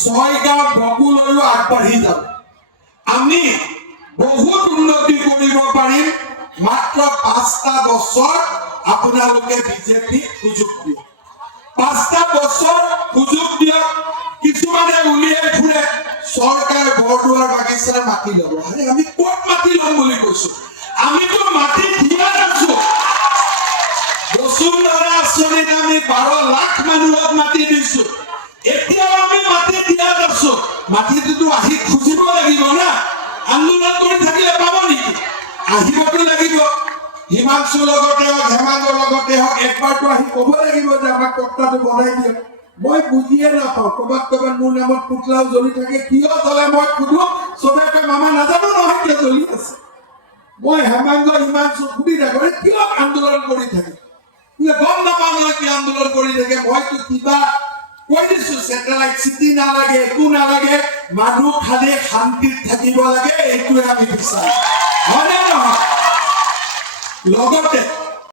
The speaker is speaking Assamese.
ছয়গাঁও বকুলৰো আগবাঢ়ি যাব। আমি বহুত উন্নতি কৰিব পাৰিম। মাত্ৰ 5টা বছৰ আপোনালোকে বিজেপিক সুযোগ দিয়ক। 5টা বছৰ সুযোগ দিয়ক। কিছুমানে উলিয়াই ফুৰে চৰকাৰে বৰদুৱাৰ বাগিচাৰ মাটি ল'ব। আৰে আমি ক'ত মাটি ল'ম বুলি কৈছো? আমিতো মাটি দিয়াত আছো। বসুন্ধৰা আঁচনিত আমি 12 লাখ মানুহক মাটি দিছো। এতিয়াও আমি মাটি দিয়াত আছো। মাটিটোতো আহি খুজিব লাগিব না। আন্দোলন কৰি থাকিলে পাব নেকি? আহিবতো লাগিব। হিমাংশুৰ লগতে হওক, হেমাংগৰ লগতে হওক, একবাৰতো আহি ক'ব লাগিব যে আমাক টক্টাটো বনাই দিয়ক। মই বুজিয়ে নাপাওঁ। ক'ৰবাত মোৰ নামত পুতলাও জ্বলি থাকে। কিয় জ্বলে মই সুধো, চবে কয় মামা নাজানো নহয় কিয় জ্বলি আছে। মই হেমাংগ হিমাংশু সুধি থাকো কিয় আন্দোলন কৰি থাকে। গম নাপাওঁ নহয় কি আন্দোলন কৰি থাকে। মইতো কিবা কৈ দিছো, চেটেলাইট চিটি নালাগে, একো নালাগে, মানুহ খালি শান্তিত থাকিব লাগে, এইটোৱে আমি বিচাৰো। হয়নে নহয়? লগতে